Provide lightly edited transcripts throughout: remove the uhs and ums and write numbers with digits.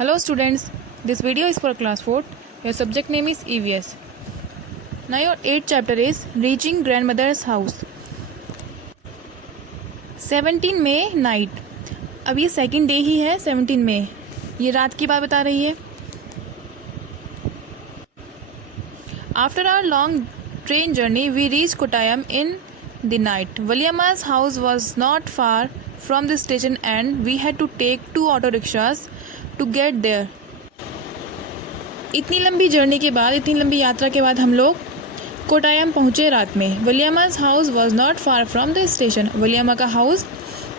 Hello students, this video is for class 4. Your subject name is EVS. Now your 8th chapter is Reaching Grandmother's House. 17 May night. अब ये second day ही है 17 मई. ये रात की बात बता रही है. After our long train journey, we reached Kottayam in the night. Valiamma's house was not far from the station and we had to take 2 auto rickshaws to get there. इतनी लंबी जर्नी के बाद, इतनी लंबी यात्रा के बाद हम लोग कोटायम पहुँचे रात में. Valiyamma's house was not far from the station. Valiyamma का हाउस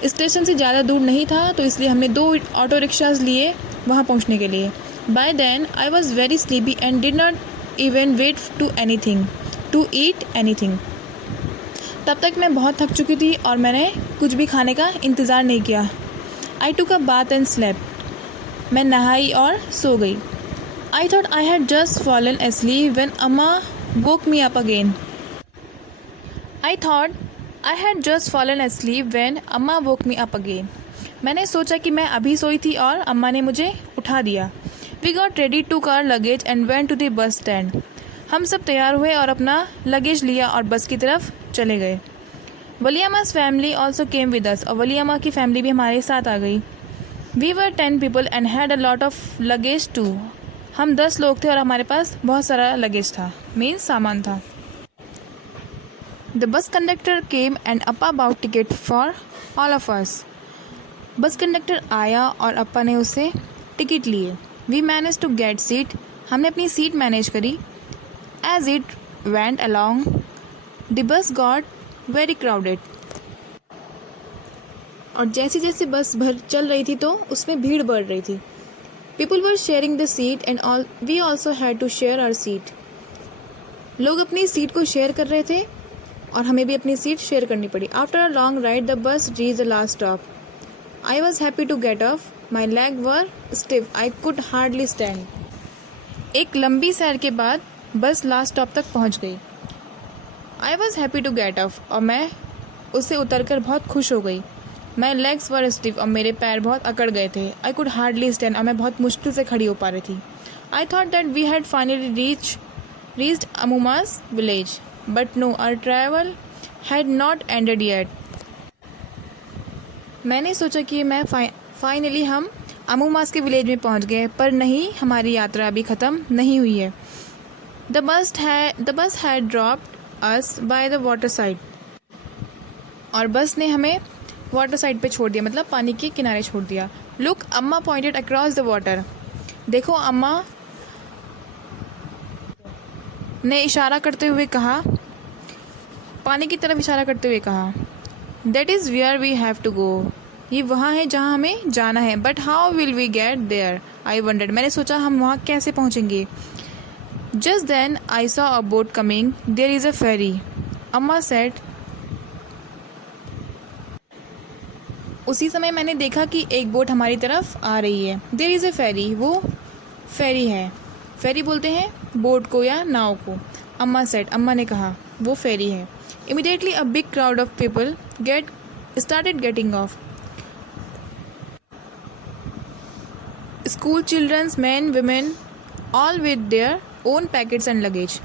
स्टेशन से ज़्यादा दूर नहीं था, तो इसलिए हमने 2 ऑटो रिक्शाज लिए वहाँ पहुँचने के लिए. By then I was very sleepy and did not even wait to eat anything. तब तक मैं बहुत थक चुकी थी और मैंने कुछ भी खाने का इंतज़ार नहीं किया. आई टुक अ बाथ एंड स्लेप्ट. मैं नहाई और सो गई. I thought I had just fallen asleep when अम्मा woke me up again. I thought I had just fallen asleep when अम्मा woke me up again. मैंने सोचा कि मैं अभी सोई थी और अम्मा ने मुझे उठा दिया. We got ready, took our luggage and went to the bus stand. हम सब तैयार हुए और अपना लगेज लिया और बस की तरफ चले गए. वलियामा's family also came with us. और वलियामा की फैमिली भी हमारे साथ आ गई. We were 10 people and had a lot of luggage too. हम 10 लोग थे और हमारे पास बहुत सारा लगेज था, मीन्स सामान था. The bus conductor came and Appa bought ticket for all of us. Bus conductor आया और अप्पा ने उससे टिकट लिए. We managed to get seat. हमने अपनी सीट मैनेज करी. As it went along, the bus got very crowded. और जैसे जैसे बस भर चल रही थी तो उसमें भीड़ बढ़ रही थी. People were sharing the seat and we also had to share our seat. लोग अपनी सीट को शेयर कर रहे थे और हमें भी अपनी सीट शेयर करनी पड़ी. After a long ride, the bus reached the last stop. I was happy to get off. My legs were stiff. I could hardly stand. एक लंबी सैर के बाद बस लास्ट स्टॉप तक पहुंच गई. I was happy to get off. और मैं उससे उतरकर बहुत खुश हो गई. My legs were stiff. और मेरे पैर बहुत अकड़ गए थे. I could hardly stand. और मैं बहुत मुश्किल से खड़ी हो पा रही थी. I thought that we had finally reached Amuma's village. But no, our travel had not ended yet. मैंने सोचा कि मैं फाइनली हम अमुमास के विलेज में पहुंच गए, पर नहीं, हमारी यात्रा अभी ख़त्म नहीं हुई है. The bus had dropped us by the water side. और बस ने हमें वाटर साइड पे छोड़ दिया, मतलब पानी के किनारे छोड़ दिया. लुक, अम्मा पॉइंटेड अक्रॉस द वाटर. देखो, अम्मा ने इशारा करते हुए कहा, पानी की तरफ इशारा करते हुए कहा. That is where we have to go. ये वहाँ है जहाँ हमें जाना है. But how will we get there, I wondered. मैंने सोचा हम वहाँ कैसे पहुँचेंगे. Just then I saw a boat coming. There is a ferry. Amma said. उसी समय मैंने देखा कि एक बोट हमारी तरफ आ रही है. देयर इज़ अ फेरी. वो फेरी है. फेरी बोलते हैं बोट को या नाव को. अम्मा सेड. अम्मा ने कहा वो फेरी है. Immediately a big crowd of people started getting off. School children, men, women, all with their own packets and luggage.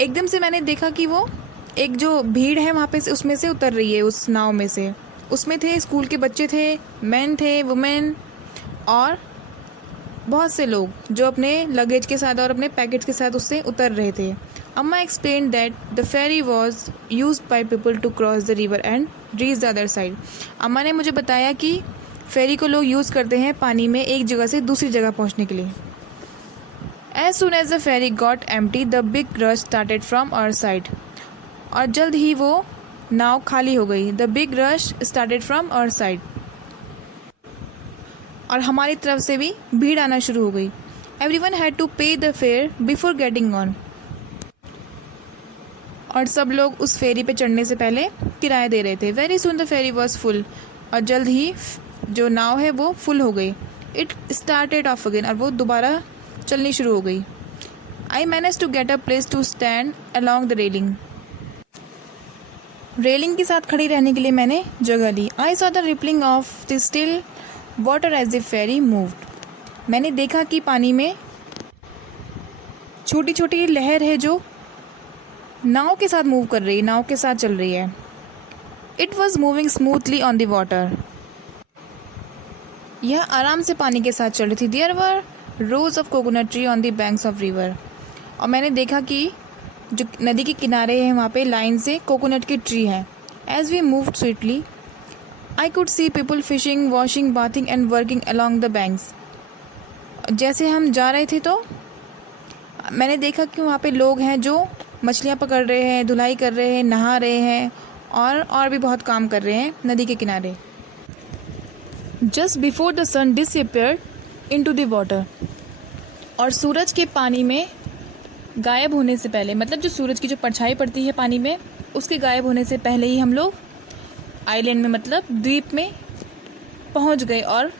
एकदम से मैंने देखा कि वो एक जो भीड़ है वहाँ पे से उसमें से उतर रही है, उस नाव में से. उसमें थे स्कूल के बच्चे थे, मैन थे, वुमेन और बहुत से लोग जो अपने लगेज के साथ और अपने पैकेट्स के साथ उससे उतर रहे थे. Amma explain that the ferry was used by people to cross the river and reach the other side. अम्मा ने मुझे बताया कि फेरी को लोग यूज़ करते हैं पानी में एक जगह से दूसरी जगह पहुंचने के लिए. As soon as the ferry got empty, the big rush started from our side. और जल्द ही वो नाव खाली हो गई. The big rush started from our side. और हमारी तरफ से भी भीड़ आना शुरू हो गई. एवरीवन हैड टू पे the fair before getting on. और सब लोग उस फेरी पे चढ़ने से पहले किराया दे रहे थे. Very soon the ferry was full. और जल्द ही जो नाव है वो फुल हो गई. It started off again. और वो दोबारा चलनी शुरू हो गई. I manage to get a place to stand along the railing. Railing के साथ खड़ी रहने के लिए मैंने जगह ली. I saw the rippling of the still water as the ferry moved. मैंने देखा कि पानी में छोटी छोटी लहर है जो नाव के साथ मूव कर रही है, नाव के साथ चल रही है। It was moving smoothly on the water. यह आराम से पानी के साथ चल रही थी। There were rows of coconut tree on the banks of river. और मैंने देखा कि जो नदी के किनारे हैं वहाँ पे लाइन से कोकोनट की ट्री है। As we moved sweetly I could see people fishing, washing, bathing and working along the banks. जैसे हम जा रहे थे तो मैंने देखा कि वहाँ पे लोग हैं जो मछलियाँ पकड़ रहे हैं, धुलाई कर रहे हैं, नहा रहे हैं और भी बहुत काम कर रहे हैं नदी के किनारे। Just before the sun disappeared into the water. और सूरज के पानी में गायब होने से पहले, मतलब जो सूरज की जो परछाई पड़ती है पानी में, उसके गायब होने से पहले ही हम लोग आइलैंड में, मतलब द्वीप में पहुंच गए और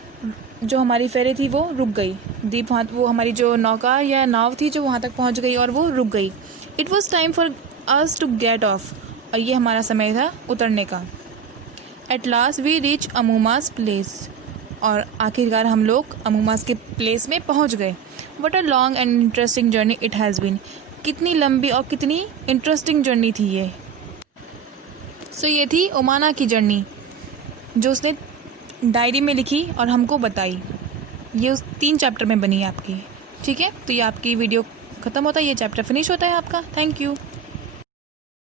जो हमारी फेरी थी वो रुक गई। द्वीप वहाँ, वो हमारी जो नौका या नाव थी जो वहाँ तक पहुँच गई और वो रुक गई। It was time for us to get off. और ये हमारा समय था उतरने का। At last we reach Ammumma's place. और आखिरकार हम लोग अमूमास के प्लेस में पहुँच गए। What a long and interesting journey it has been. कितनी लंबी और कितनी इंटरेस्टिंग जर्नी थी ये। सो ये थी ओमाना की जर्नी जो उसने डायरी में लिखी और हमको बताई। ये उस 3 चैप्टर में बनी है आपकी। ठीक है, तो ये आपकी वीडियो ख़त्म होता है, ये चैप्टर फिनिश होता है आपका। Thank you.